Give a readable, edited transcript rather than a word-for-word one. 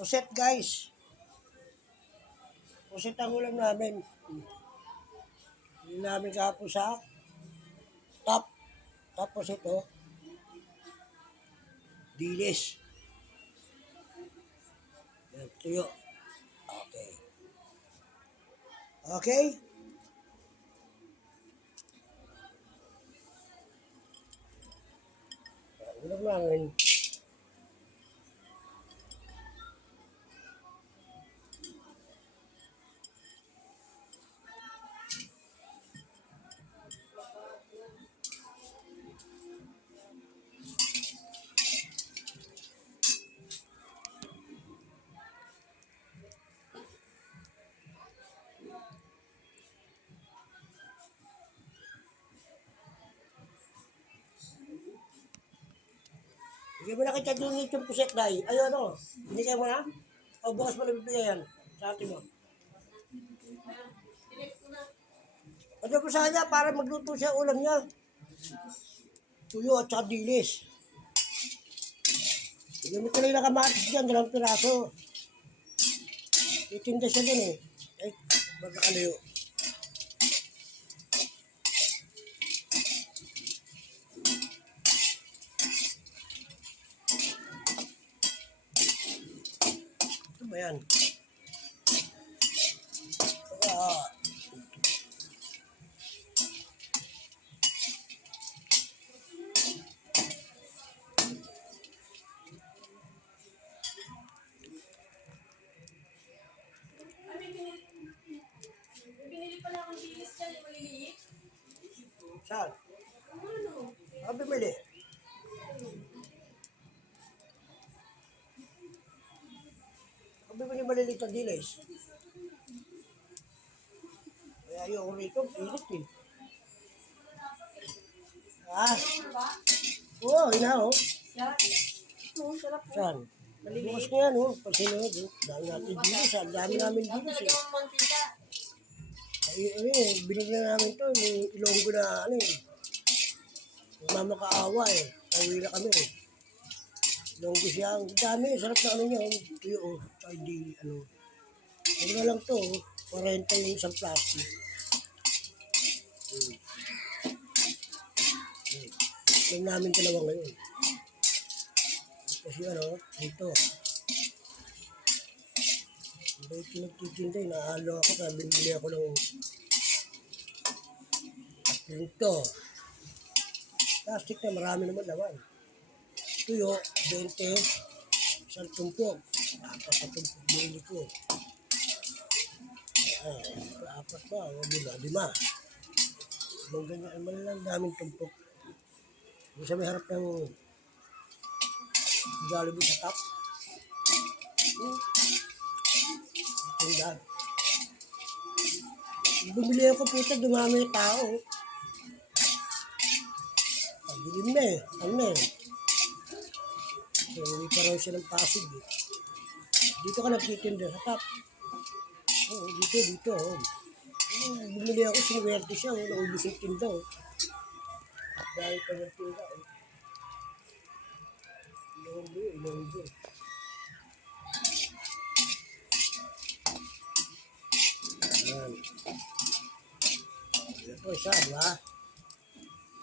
Puset guys. Puset ang ulam namin. Hindi namin kahapon sa top. Tapos ito, dilis. Yan, tuyo. Okay. Okay? Ulam namin. Hindi mo na kita din yung puset, Day. Ayun o. Hindi kayo mo na? O bukas mo na bibigay yan. Sa atin mo. Ano po sa kanya para magluto siya ulam niya? Tuyo at saka dilis. Gamit ko lang na kamatis dyan, 2 piraso. Itinda siya din eh. Ay, magkakalayo. Ito ba yan? Binili pala akong bilis dyan, yung maliliit. Saan? Ano bumili? Ano bumili maliliit ang dilis? Kaya ayoko rito, pilit eh. Ah? Oo, ina oh. Sarap. Oo, sarap. Saan? Bukas ko yan oh. Pag sinunod oh. Dami natin dilis. Ang dami namin dilis eh. Yung mantika. Binigyan na namin to, yung Ilonggo na ano eh. Mamakaawa eh. Pauwi na kami eh. Ilonggo siya. Ang dami, sarap na ano niya. Tuyo oh. Ay di, ano. Ano na lang to oh. 40 yung isang plastic. Yung namin dalawa ngayon. Kasi ano, ito. Hindi pinagtitinda eh. Nahalo ako kaya binili ako ng ito. Plastic na marami naman naman. Tuyo, 20, isang tumpok. Apat na tumpok binili ko. Apat pa, o 5. Ibang ganyan, malalang daming tumpok. Yung sa may harap ng Jollibee sa top. Tinda. Bumili ako puta, dumami yung tao. Dilim na eh. Ano na eh. Hindi pa raw siya ng Pasig eh. Dito ka nagtitinda sa top. Oo, dito. Oh. Bumili ako, sinuwerte siya. Oh. Naubos yung tinda. Oh. Dahil pa ng tinda. Oh. Ilonggo. Ayan. Ito isa, diba?